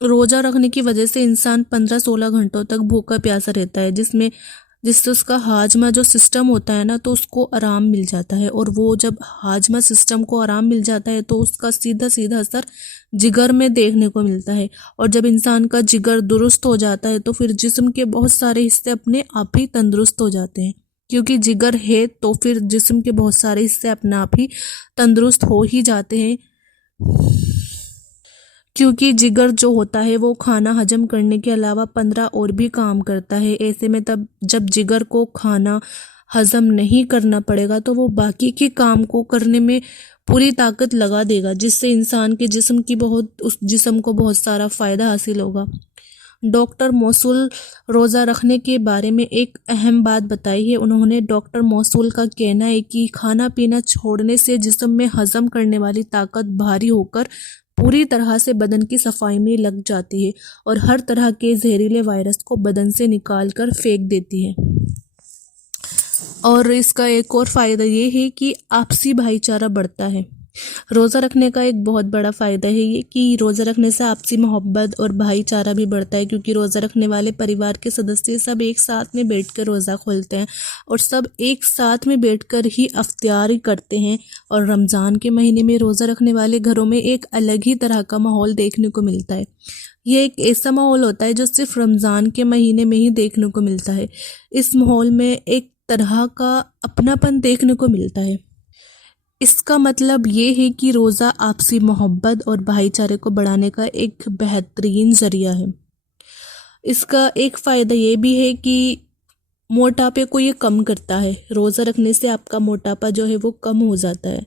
روزہ رکھنے کی وجہ سے انسان 15-16 گھنٹوں تک بھوکا پیاسا رہتا ہے، جس سے اس کا ہاضمہ جو سسٹم ہوتا ہے نا تو اس کو آرام مل جاتا ہے، اور وہ جب ہاضمہ سسٹم کو آرام مل جاتا ہے تو اس کا سیدھا سیدھا اثر جگر میں دیکھنے کو ملتا ہے، اور جب انسان کا جگر درست ہو جاتا ہے تو پھر جسم کے بہت سارے حصے اپنے آپ ہی تندرست ہو جاتے ہیں، کیونکہ جگر ہے تو پھر جسم کے بہت سارے حصے اپنے آپ ہی تندرست ہو ہی جاتے ہیں، کیونکہ جگر جو ہوتا ہے وہ کھانا ہجم کرنے کے علاوہ 15 اور بھی کام کرتا ہے۔ ایسے میں جب جگر کو کھانا ہضم نہیں کرنا پڑے گا تو وہ باقی کے کام کو کرنے میں پوری طاقت لگا دے گا، جس سے انسان کے اس جسم کو بہت سارا فائدہ حاصل ہوگا۔ ڈاکٹر موصول روزہ رکھنے کے بارے میں ایک اہم بات بتائی ہے۔ انہوں نے ڈاکٹر موصول کا کہنا ہے کہ کھانا پینا چھوڑنے سے جسم میں ہضم کرنے والی طاقت بھاری ہو کر پوری طرح سے بدن کی صفائی میں لگ جاتی ہے اور ہر طرح کے زہریلے وائرس کو بدن سے نکال کر پھینک دیتی ہے، اور اس کا ایک اور فائدہ یہ ہے کہ آپسی بھائی چارہ بڑھتا ہے۔ روزہ رکھنے کا ایک بہت بڑا فائدہ ہے یہ کہ روزہ رکھنے سے آپسی محبت اور بھائی چارہ بھی بڑھتا ہے، کیونکہ روزہ رکھنے والے پریوار کے سدسیہ سب ایک ساتھ میں بیٹھ کر روزہ کھولتے ہیں اور سب ایک ساتھ میں بیٹھ کر ہی افطار کرتے ہیں، اور رمضان کے مہینے میں روزہ رکھنے والے گھروں میں ایک الگ ہی طرح کا ماحول دیکھنے کو ملتا ہے۔ یہ ایک ایسا ماحول ہوتا ہے جو صرف رمضان کے مہینے میں ہی دیکھنے کو ملتا ہے۔ اس ماحول میں ایک طرح کا اپناپن دیکھنے کو ملتا ہے۔ اس کا مطلب یہ ہے کہ روزہ آپسی محبت اور بھائی چارے کو بڑھانے کا ایک بہترین ذریعہ ہے۔ اس کا ایک فائدہ یہ بھی ہے کہ موٹاپے کو یہ کم کرتا ہے۔ روزہ رکھنے سے آپ کا موٹاپا جو ہے وہ کم ہو جاتا ہے۔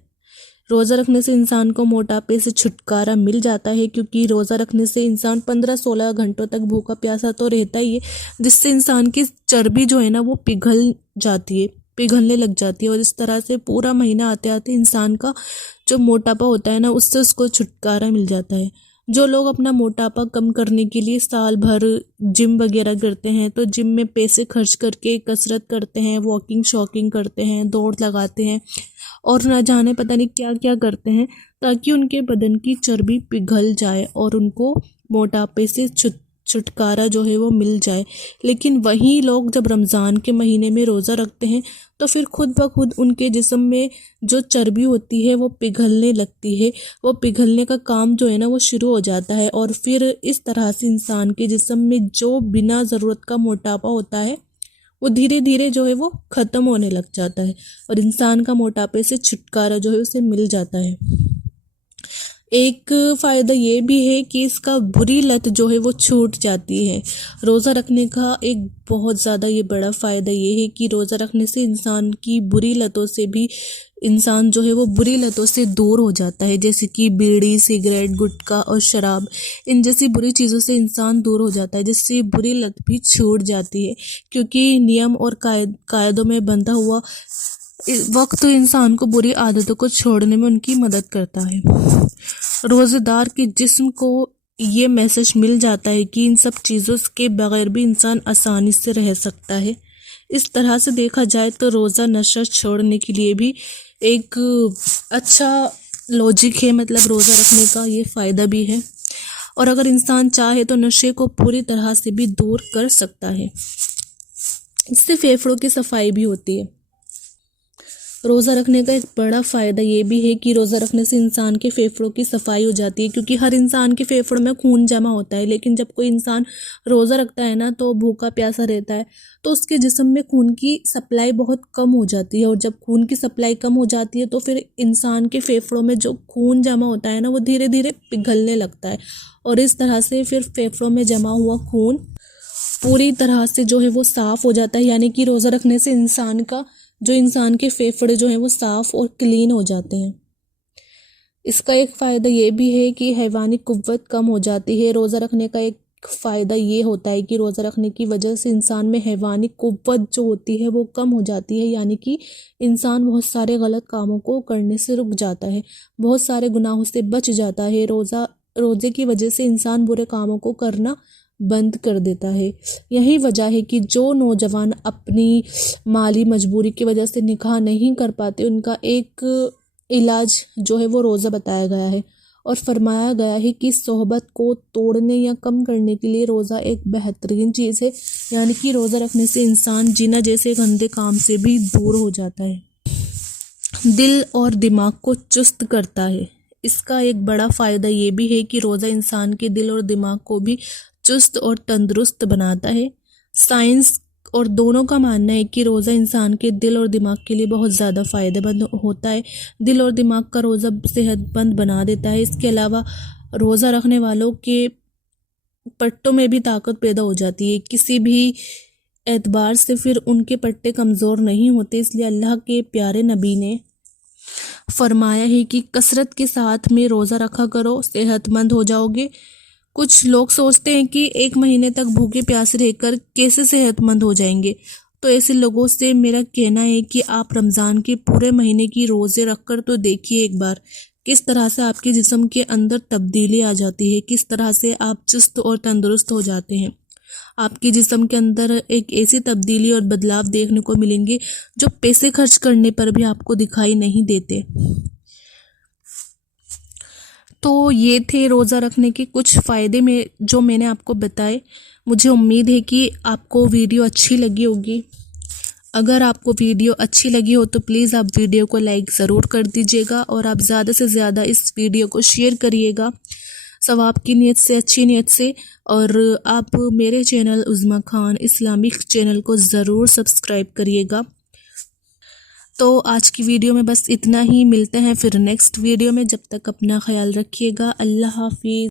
روزہ رکھنے سے انسان کو موٹاپے سے چھٹکارا مل جاتا ہے، کیونکہ روزہ رکھنے سے انسان 15-16 گھنٹوں تک بھوکا پیاسا تو رہتا ہی ہے، جس سے انسان کی چربی جو ہے نا وہ پگھلنے لگ جاتی ہے، اور اس طرح سے پورا مہینہ آتے آتے انسان کا جو موٹاپا ہوتا ہے نا اس سے اس کو چھٹکارا مل جاتا ہے۔ جو لوگ اپنا موٹاپا کم کرنے کے لیے سال بھر جم وغیرہ کرتے ہیں تو جم میں پیسے خرچ کر کے کسرت کرتے ہیں، واکنگ شاکنگ کرتے ہیں، دوڑ لگاتے ہیں اور نہ جانے پتہ نہیں کیا کیا کرتے ہیں تاکہ ان کے بدن کی چربی پگھل جائے اور ان کو موٹاپے سے چھٹکارا جو ہے وہ مل جائے۔ لیکن وہی لوگ جب رمضان کے مہینے میں روزہ رکھتے ہیں تو پھر خود بخود ان کے جسم میں جو چربی ہوتی ہے وہ پگھلنے لگتی ہے، وہ پگھلنے کا کام جو ہے نا وہ شروع ہو جاتا ہے، اور پھر اس طرح سے انسان کے جسم میں جو بنا ضرورت کا موٹاپا ہوتا ہے وہ دھیرے دھیرے جو ہے وہ ختم ہونے لگ جاتا ہے، اور انسان کا موٹاپے سے چھٹکارا جو ہے اسے مل جاتا ہے۔ ایک فائدہ یہ بھی ہے کہ اس کا بری لت جو ہے وہ چھوٹ جاتی ہے۔ روزہ رکھنے کا ایک بہت زیادہ یہ بڑا فائدہ یہ ہے کہ روزہ رکھنے سے انسان کی بری لتوں سے بھی انسان جو ہے وہ بری لتوں سے دور ہو جاتا ہے، جیسے کہ بیڑی، سگریٹ، گٹکا اور شراب، ان جیسی بری چیزوں سے انسان دور ہو جاتا ہے، جس سے بری لت بھی چھوٹ جاتی ہے، کیونکہ نیم اور قاعدوں میں بندھا ہوا وقت انسان کو بری عادتوں کو چھوڑنے میں ان کی مدد کرتا ہے۔ روزہ دار کے جسم کو یہ میسج مل جاتا ہے کہ ان سب چیزوں کے بغیر بھی انسان آسانی سے رہ سکتا ہے۔ اس طرح سے دیکھا جائے تو روزہ نشہ چھوڑنے کے لیے بھی ایک اچھا لاجک ہے، مطلب روزہ رکھنے کا یہ فائدہ بھی ہے، اور اگر انسان چاہے تو نشے کو پوری طرح سے بھی دور کر سکتا ہے۔ اس سے پھیپھڑوں کی صفائی بھی ہوتی ہے۔ روزہ رکھنے کا ایک بڑا فائدہ یہ بھی ہے کہ روزہ رکھنے سے انسان کے پھیپھڑوں کی صفائی ہو جاتی ہے، کیونکہ ہر انسان کے پھیپھڑوں میں خون جمع ہوتا ہے، لیکن جب کوئی انسان روزہ رکھتا ہے نا تو بھوکا پیاسا رہتا ہے تو اس کے جسم میں خون کی سپلائی بہت کم ہو جاتی ہے، اور جب خون کی سپلائی کم ہو جاتی ہے تو پھر انسان کے پھیپھڑوں میں جو خون جمع ہوتا ہے نا وہ دھیرے دھیرے پگھلنے لگتا ہے، اور اس طرح سے پھر پھیپھڑوں میں جمع ہوا خون پوری طرح سے جو ہے وہ صاف ہو جاتا ہے، یعنی کہ روزہ رکھنے سے انسان کے پھیپھڑے جو ہیں وہ صاف اور کلین ہو جاتے ہیں۔ اس کا ایک فائدہ یہ بھی ہے کہ حیوانی قوت کم ہو جاتی ہے۔ روزہ رکھنے کا ایک فائدہ یہ ہوتا ہے کہ روزہ رکھنے کی وجہ سے انسان میں حیوانی قوت جو ہوتی ہے وہ کم ہو جاتی ہے، یعنی کہ انسان بہت سارے غلط کاموں کو کرنے سے رک جاتا ہے، بہت سارے گناہوں سے بچ جاتا ہے۔ روزے کی وجہ سے انسان برے کاموں کو کرنا بند کر دیتا ہے۔ یہی وجہ ہے کہ جو نوجوان اپنی مالی مجبوری کی وجہ سے نکاح نہیں کر پاتے ان کا ایک علاج جو ہے وہ روزہ بتایا گیا ہے، اور فرمایا گیا ہے کہ صحبت کو توڑنے یا کم کرنے کے لیے روزہ ایک بہترین چیز ہے، یعنی کہ روزہ رکھنے سے انسان جنا جیسے گندے کام سے بھی دور ہو جاتا ہے۔ دل اور دماغ کو چست کرتا ہے۔ اس کا ایک بڑا فائدہ یہ بھی ہے کہ روزہ انسان کے دل اور دماغ کو بھی چست اور تندرست بناتا ہے۔ سائنس اور دونوں کا ماننا ہے کہ روزہ انسان کے دل اور دماغ کے لیے بہت زیادہ فائدہ مند ہوتا ہے۔ دل اور دماغ کا روزہ صحت مند بنا دیتا ہے۔ اس کے علاوہ روزہ رکھنے والوں کے پٹوں میں بھی طاقت پیدا ہو جاتی ہے، کسی بھی اعتبار سے پھر ان کے پٹے کمزور نہیں ہوتے۔ اس لیے اللہ کے پیارے نبی نے فرمایا ہے کہ کثرت کے ساتھ میں روزہ رکھا کرو، صحت مند ہو جاؤ گے۔ کچھ لوگ سوچتے ہیں کہ 1 مہینے تک بھوکے پیاسے رہ کر کیسے صحت مند ہو جائیں گے، تو ایسے لوگوں سے میرا کہنا ہے کہ آپ رمضان کے پورے مہینے کی روزے رکھ کر تو دیکھیے ایک بار، کس طرح سے آپ کے جسم کے اندر تبدیلی آ جاتی ہے، کس طرح سے آپ چست اور تندرست ہو جاتے ہیں۔ آپ کے جسم کے اندر ایک ایسی تبدیلی اور بدلاؤ دیکھنے کو ملیں گے جو پیسے خرچ کرنے پر بھی آپ کو دکھائی نہیں دیتے۔ تو یہ تھے روزہ رکھنے کے کچھ فائدے جو میں نے آپ کو بتائے۔ مجھے امید ہے کہ آپ کو ویڈیو اچھی لگی ہوگی۔ اگر آپ کو ویڈیو اچھی لگی ہو تو پلیز آپ ویڈیو کو لائک ضرور کر دیجیے گا، اور آپ زیادہ سے زیادہ اس ویڈیو کو شیئر کریے گا ثواب کی نیت سے، اچھی نیت سے۔ اور آپ میرے چینل عظمیٰ خان اسلامک چینل کو ضرور سبسکرائب کریے گا۔ تو آج کی ویڈیو میں بس اتنا ہی، ملتے ہیں پھر نیکسٹ ویڈیو میں، جب تک اپنا خیال رکھیے گا۔ اللہ حافظ۔